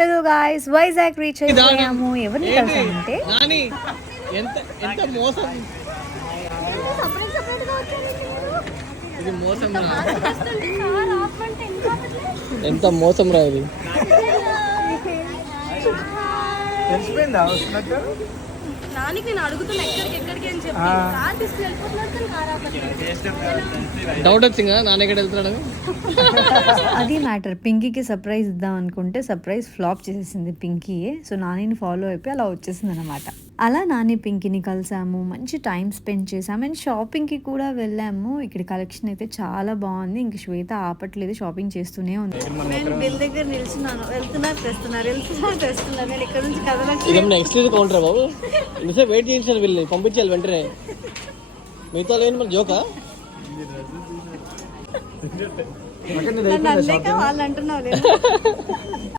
Hello guys, Vizag reach అయిపోయాము. ఎవరిని కలిసామంటే ఎంత మోసం ఇది, మోసం ఎంత మోసం రా ఇది. తెలిసిపోయిందా వస్తున్నట్టు? నానికి నేను అడుగుతున్నా ఎక్కడికి అని చెప్పి కార్ తీసుకుని వెళ్ళిపోతున్నట్టు కార్ ఆపట్లేదు. డౌట్ వచ్చిందా నాన్న ఎక్కడ వెళ్తున్నాడు? అది మ్యాటర్. పింకీకి సర్ప్రైజ్ ఇద్దాం అనుకుంటే సర్ప్రైజ్ ఫ్లాప్ చేసేసింది పింకీ. సో నానిని ఫాలో అయిపోయి అలా వచ్చేసింది అనమాట. అలా నాని పింకీని కలిసాము, మంచి టైం స్పెండ్ చేసాము అండ్ షాపింగ్కి కూడా వెళ్ళాము. ఇక్కడ కలెక్షన్ అయితే చాలా బాగుంది. ఇంక శ్వేత ఆపట్లేదు, షాపింగ్ చేస్తూనే ఉంది. నేను బిల్ దగ్గర నిల్చున్నాను, తెస్తున్నారు నేను ఇక్కడ నుంచి కదలకి. ఇదేమన్నా ఎక్స్క్లూజివ్ కౌంటర్ బాబు, ఇంతసేపు వెయిట్ చేయించాను, వీళ్ళు పంపించాలి వెంటనే. మిగతా లేని మన జోకా? నన్ను అనలేక వాళ్ళు అంటున్నావు.